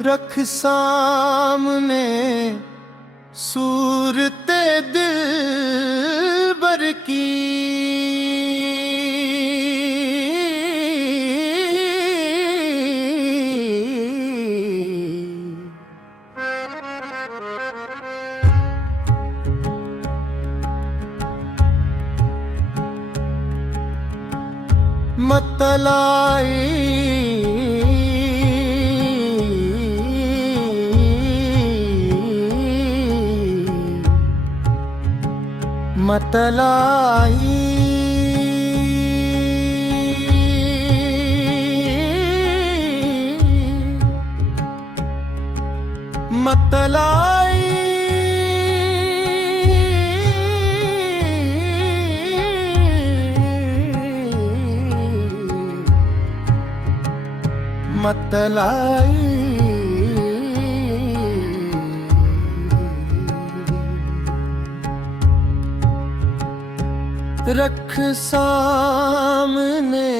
रख सामने सूरते दिलबर की। मतलाई मतलाई मतलाई रख सामने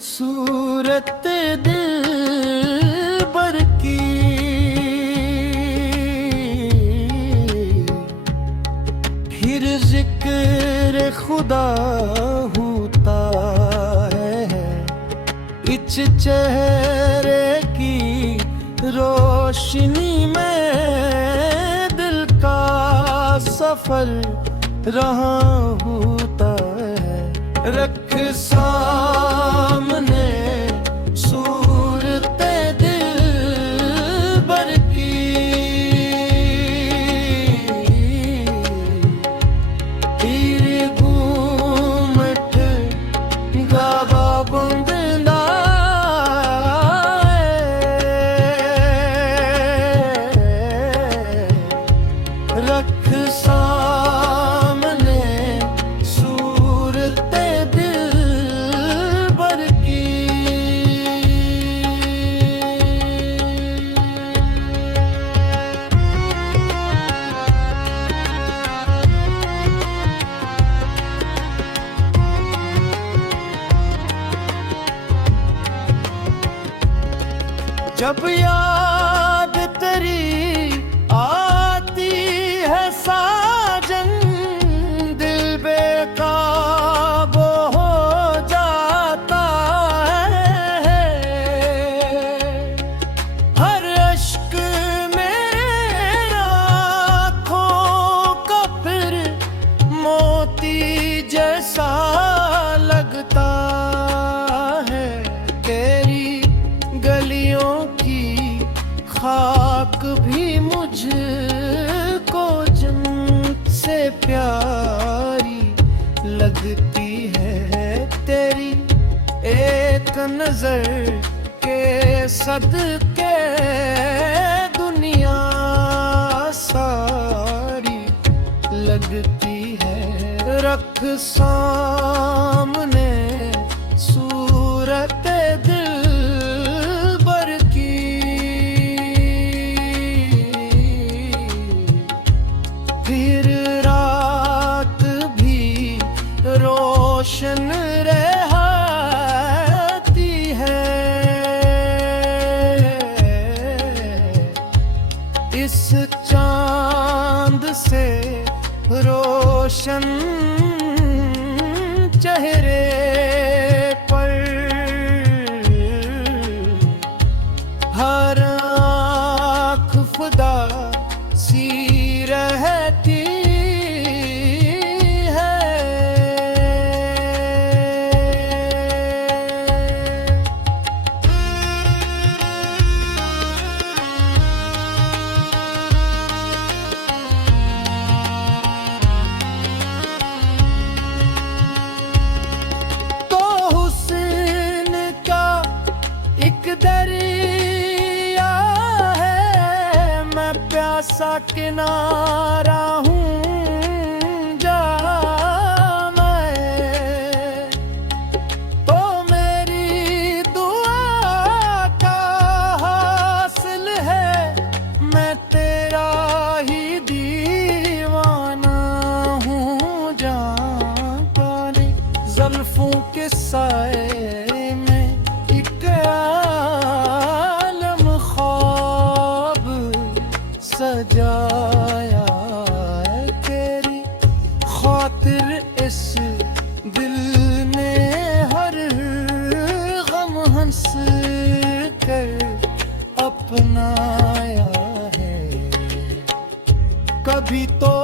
सूरत दिलबर की। फिर जिक्र खुदा होता है इस चेहरे की रोशनी में। दिल का सफर रहा होता है। रख सामने सूरत दिलबर की। तीर घूमट गावा बुंदा रख सामने सूरत दिलबर की। जब याद तेरी आती है साजन, दिल बेकाबू हो जाता है। हर अश्क मेरे आँखों का फिर मोती जैसा लगता है। तेरी गलियों की खाक भी मुझको जन्नत से प्यारी लगती है। तेरी एक नजर के सदके दुनिया सारी लगती है। रख सामने सूरत दिलबर की। फिर रात भी रोशन रहती है। इस चांद से रोशन चेहरे पर हर आँख खुदा सी रहती है। तो हुस्न का एक दरिया है, मैं प्यासा किनारा हूँ जा मैं। तो मेरी दुआ का हासिल है, मैं तेरा ही दीवाना हूँ जाता नहीं। ज़ुल्फ़ों के साए में एक आलम ख्वाब अपनाया है, कभी तो